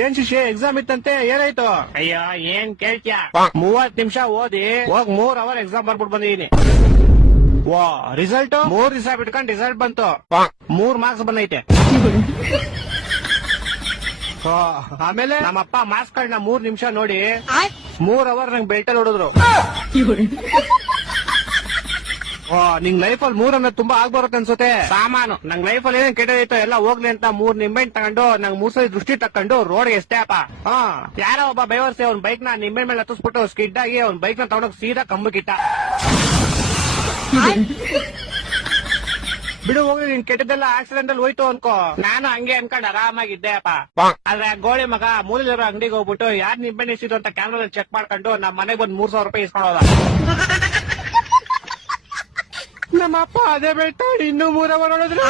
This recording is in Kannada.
ಏನ್ ಶಿಷ್ಯ ಎಕ್ಸಾಮ್ ಇತ್ತಂತೆ ಏನಾಯ್ತು? ಅಯ್ಯೋ ಏನ್ ಕೇಳ್ತ್ಯಾ, 30 ನಿಮಿಷ ಓದಿ ಹೋಗ್ 3 ಅವರ್ ಎಕ್ಸಾಮ್ ಬರ್ಬಿಟ್ಟು ಬಂದಿದೀನಿ. ವಾ ರಿಸಲ್ಟ್ 3 ದಿವಸ ಬಿಟ್ಕೊಂಡ್ ರಿಸಲ್ಟ್ ಬಂತು, 3 ಮಾರ್ಕ್ಸ್ ಬಂದೈತೆ. ಆಮೇಲೆ ನಮ್ಮಪ್ಪ ಮಾರ್ಕ್ಸ್ ಗಳನ್ನ 3 ನಿಮಿಷ ನೋಡಿ 3 ಅವರ್ ನಂಗೆ ಬೆಲ್ಟಲ್ಲಿ ಹೊಡೆದ್ರು. ನಿಂಗ್ ಲೈಫಲ್ಲಿ 3 ಅನ್ನೋದು ತುಂಬಾ ಆಗ್ಬರುತ್ತೆ ಅನ್ಸುತ್ತೆ. ಸಾಮಾನು ನಂಗ್ ಲೈಫಲ್ಲಿ ಏನೇನ್ ಕೆಟ್ಟದೈತೋ ಎಲ್ಲ ಹೋಗ್ಲಿ ಅಂತ 3 ನಿಂಬೆಹಣ್ಣು ತಗೊಂಡು ನಂಗ್ 3 ಸಲ ದೃಷ್ಟಿ ತಕೊಂಡು ರೋಡ್ ಎಷ್ಟೇ ಅಪ್ಪ. ಯಾರೋ ಒಬ್ಬ ಬೈವರ್ಸಿ ಅವ್ನ ಬೈಕ್ ನ ನಿಂಬೆಹಣ್ಣು ಮೇಲೆ ಹತ್ತಿಸ್ಬಿಟ್ಟು ಸ್ಕಿಡ್ ಆಗಿ ಅವ್ನ ಬೈಕ್ ನ ತಗೊಂಡೋಗಿ ಸೀದಾ ಕಂಬಕ್ಕಿಟ್ಟ. ಬಿಡು ಹೋಗ್ಲಿ, ನಿನ್ ಕೆಟ್ಟದೆಲ್ಲ ಆಕ್ಸಿಡೆಂಟ್ ಅಲ್ಲಿ ಹೋಯ್ತು ಅನ್ಕೋ. ನಾನು ಹಂಗೆ ಅನ್ಕೊಂಡ್ ಆರಾಮಾಗಿದ್ದೆ ಅಪ್ಪ. ಆದ್ರೆ ಗೋಳಿ ಮಗ ಮೂಲದವರು ಅಂಗಡಿಗೆ ಹೋಗ್ಬಿಟ್ಟು ಯಾರ್ ನಿಂಬೆಹಣ್ಣು ಇಸಿದ್ರು ಅಂತ ಕ್ಯಾಮ್ರಾ ಚೆಕ್ ಮಾಡ್ಕೊಂಡು ನಮ್ ಮನೆಗ್ ಬಂದ್ 3,000 ರೂಪಾಯಿ ಇಸ್ಕೊಂಡೋದ. ನಮ್ಮಪ್ಪ ಅದೇ ಬೆಳ್ತಾ ಇನ್ನೂ 3 ಅವರ್ ನೋಡಿದ್ರು.